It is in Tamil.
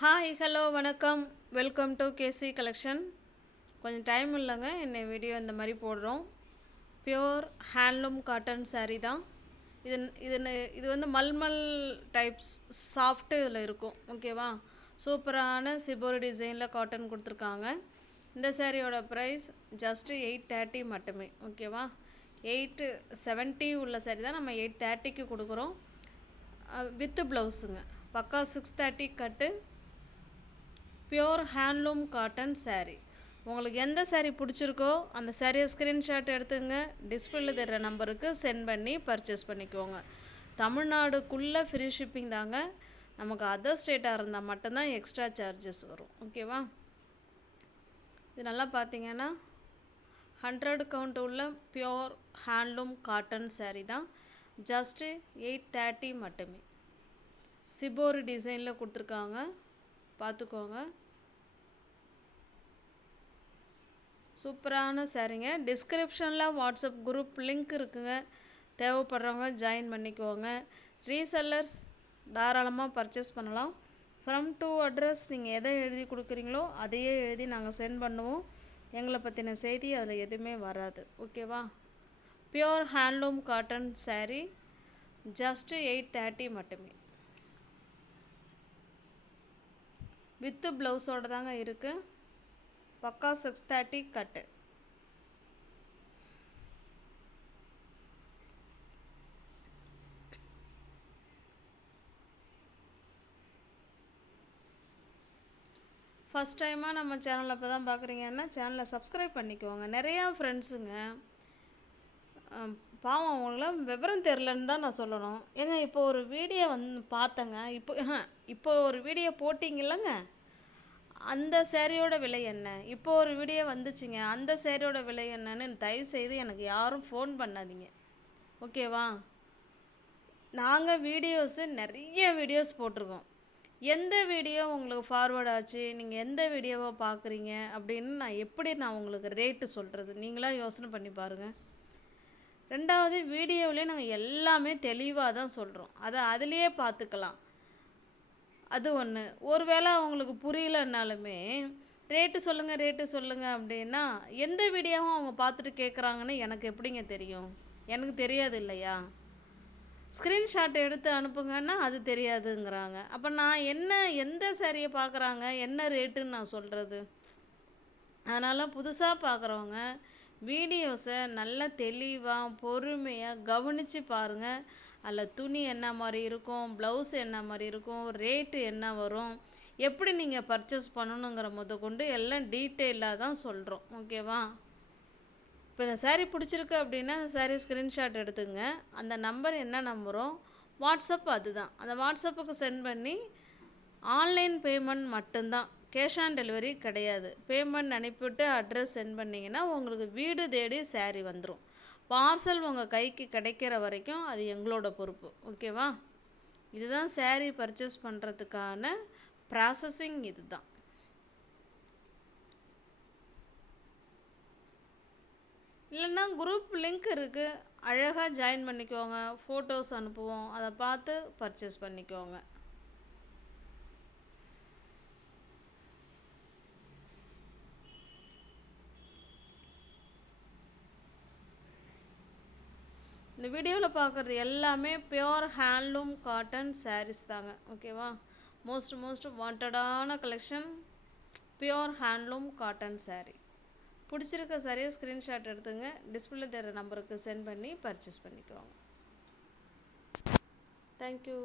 ஹாய் ஹலோ வணக்கம், வெல்கம் டு கேசி கலெக்ஷன். கொஞ்சம் டைம் இல்லைங்க, என்ன வீடியோ இந்த மாதிரி போடுறோம். பியோர் ஹேண்ட்லூம் காட்டன் saree தான் இது. இது வந்து மல்மல் டைப்ஸ் சாஃப்ட்டு இதில் இருக்கும். ஓகேவா, சூப்பரான சிபோரி டிசைனில் காட்டன் கொடுத்துருக்காங்க. இந்த சாரியோட ப்ரைஸ் ஜஸ்ட்டு 830 மட்டுமே. ஓகேவா, 870 உள்ள சாரி தான் நம்ம 830க்கு கொடுக்குறோம். வித்து ப்ளவுஸுங்க, பக்கா 630 கட்டு, பியோர் ஹேண்ட்லூம் காட்டன் saree. உங்களுக்கு எந்த saree பிடிச்சிருக்கோ அந்த சாரியை ஸ்க்ரீன்ஷாட் எடுத்துங்க, டிஸ்பிளேல தர்ற நம்பருக்கு சென்ட் பண்ணி பர்ச்சேஸ் பண்ணிக்கோங்க. தமிழ்நாடுக்குள்ளே ஃப்ரீ ஷிப்பிங் தாங்க. நமக்கு அதர் ஸ்டேட்டாக இருந்தால் மட்டும்தான் எக்ஸ்ட்ரா சார்ஜஸ் வரும். ஓகேவா, இது நல்லா பார்த்தீங்கன்னா 100 கவுண்ட் உள்ள பியோர் ஹேண்ட்லூம் காட்டன் saree தான். ஜஸ்ட்டு 830 மட்டுமே. சிபோரி டிசைனில் கொடுத்துருக்காங்க, பார்த்துக்கோங்க. சூப்பரான சாரீங்க. டிஸ்கிரிப்ஷனில் வாட்ஸ்அப் குரூப் லிங்க் இருக்குங்க, தேவைப்படுறவங்க ஜாயின் பண்ணிக்கோங்க. ரீசெல்லர்ஸ் தாராளமாக பர்ச்சேஸ் பண்ணலாம். ஃப்ரம் டு அட்ரஸ் நீங்கள் எதை எழுதி கொடுக்குறீங்களோ அதையே எழுதி நாங்கள் சென்ட் பண்ணுவோம். எங்களை பற்றின செய்தி அதில் எதுவுமே வராது. ஓகேவா, pure handloom cotton saree just 830 மட்டுமே. வித்து ப்ளவுஸோடு தாங்க இருக்குது, பக்கா 630 கட்டு. ஃபஸ்ட் டைமாக நம்ம சேனலில் இப்போ தான் பார்க்குறீங்கன்னா சேனலை சப்ஸ்கிரைப் பண்ணிக்கோங்க. நிறையா ஃப்ரெண்ட்ஸுங்க பாவம் அவங்களாம் விவரம் தெரிலன்னு தான் நான் சொல்லணும். ஏங்க இப்போ ஒரு வீடியோ பார்த்தேங்க, இப்போ ஒரு வீடியோ போட்டிங்கல்லங்க, அந்த சேரீயோட விலை என்ன, இப்போ ஒரு வீடியோ வந்துச்சுங்க, அந்த சேரீயோட விலை என்னன்னு தயவுசெய்து எனக்கு யாரும் ஃபோன் பண்ணாதீங்க. ஓகேவா, நாங்கள் நிறைய வீடியோஸ் போட்டிருக்கோம். எந்த வீடியோ உங்களுக்கு ஃபார்வர்ட் ஆச்சு, நீங்கள் எந்த வீடியோவை பார்க்குறீங்க அப்படின்னு நான் உங்களுக்கு ரேட்டு சொல்கிறது, நீங்களாக யோசனை பண்ணி பாருங்கள். ரெண்டாவது, வீடியோவிலே நாங்கள் எல்லாமே தெளிவாக தான் சொல்கிறோம், அதுலேயே பார்த்துக்கலாம். அது ஒன்று. ஒருவேளை அவங்களுக்கு புரியலன்னாலுமே ரேட்டு சொல்லுங்கள் அப்படின்னா எந்த வீடியோவும் அவங்க பார்த்துட்டு கேட்குறாங்கன்னு எனக்கு எப்படிங்க தெரியும்? எனக்கு தெரியாது இல்லையா? ஸ்க்ரீன்ஷாட் எடுத்து அனுப்புங்கன்னா அது தெரியாதுங்கிறாங்க. அப்போ நான் எந்த சாரியை பார்க்குறாங்க, என்ன ரேட்டுன்னு நான் சொல்கிறது? அதனால் புதுசாக பார்க்குறவங்க வீடியோஸை நல்லா தெளிவாக பொறுமையாக கவனித்து பாருங்கள். அதில் துணி என்ன மாதிரி இருக்கும், ப்ளவுஸ் என்ன மாதிரி இருக்கும், ரேட்டு என்ன வரும், எப்படி நீங்கள் பர்ச்சேஸ் பண்ணணுங்கிற கொண்டு எல்லாம் டீட்டெயிலாக தான் சொல்கிறோம். ஓகேவா, இப்போ இந்த சாரீ பிடிச்சிருக்கு அப்படின்னா அந்த சாரீ ஸ்க்ரீன்ஷாட் எடுத்துங்க. அந்த நம்பர் என்ன நம்பரோ வாட்ஸ்அப் அதுதான், அந்த வாட்ஸ்அப்புக்கு சென்ட் பண்ணி ஆன்லைன் பேமெண்ட் மட்டும்தான், கேஷ் ஆன் டெலிவரி கிடையாது. பேமெண்ட் அனுப்பிவிட்டு அட்ரஸ் சென்ட் பண்ணிங்கன்னா உங்களுக்கு வீடு தேடி சாரீ வந்துடும். பார்சல் உங்கள் கைக்கு கிடைக்கிற வரைக்கும் அது எங்களோட பொறுப்பு. ஓகேவா, இதுதான் சாரீ பர்ச்சேஸ் பண்ணுறதுக்கான ப்ராசஸிங். இதுதான். இல்லைன்னா குரூப் லிங்க் இருக்குது, அழகாக ஜாயின் பண்ணிக்கோங்க. ஃபோட்டோஸ் அனுப்புவோம், அதை பார்த்து பர்ச்சேஸ் பண்ணிக்கோங்க. இந்த வீடியோவில் பார்க்குறது எல்லாமே பியோர் ஹேண்ட்லூம் காட்டன் sarees தாங்க. ஓகேவா, மோஸ்ட் வாண்டடான collection pure handloom cotton saree. பிடிச்சிருக்க சாரியை ஸ்க்ரீன்ஷாட் எடுத்துங்க, டிஸ்பிளே தர நம்பருக்கு சென்ட் பண்ணி பர்ச்சேஸ் பண்ணிக்கோங்க. தேங்க்யூ.